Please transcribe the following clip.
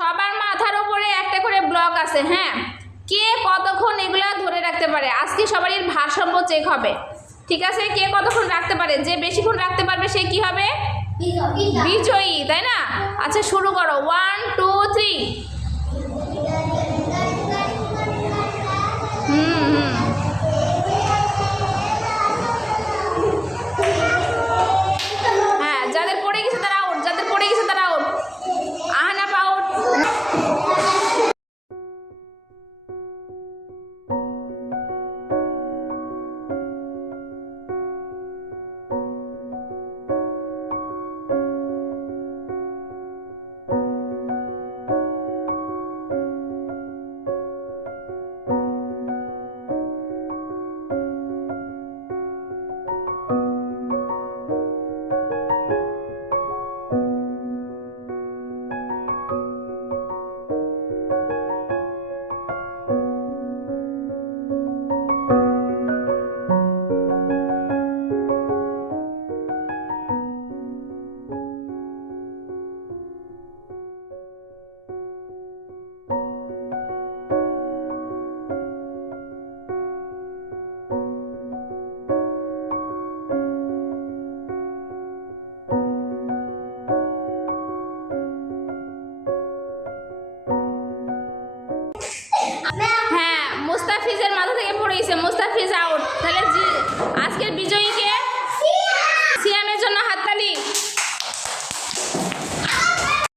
সবার মাথার উপরে একটা করে ব্লক আছে, হ্যাঁ, কে কতক্ষণ এগুলা ধরে রাখতে পারে আজকে সবারই ভারসাম্য চেক হবে, ঠিক আছে? কে কতক্ষণ রাখতে পারে, যে বেশিক্ষণ রাখতে পারবে সে কি হবে? বিজয়ী, তাই না? আচ্ছা শুরু করো, 1 2 3। হ্যাঁ, যাদের পড়ে গেছে তারা আউট, যাদের পড়ে গেছে তারা আউট। আহনাফ আউট। হ্যাঁ, মুস্তাফিজের মাথা থেকে পড়ে গেছে, মুস্তাফিজ আউট। তাহলে আজকের বিজয়ীকে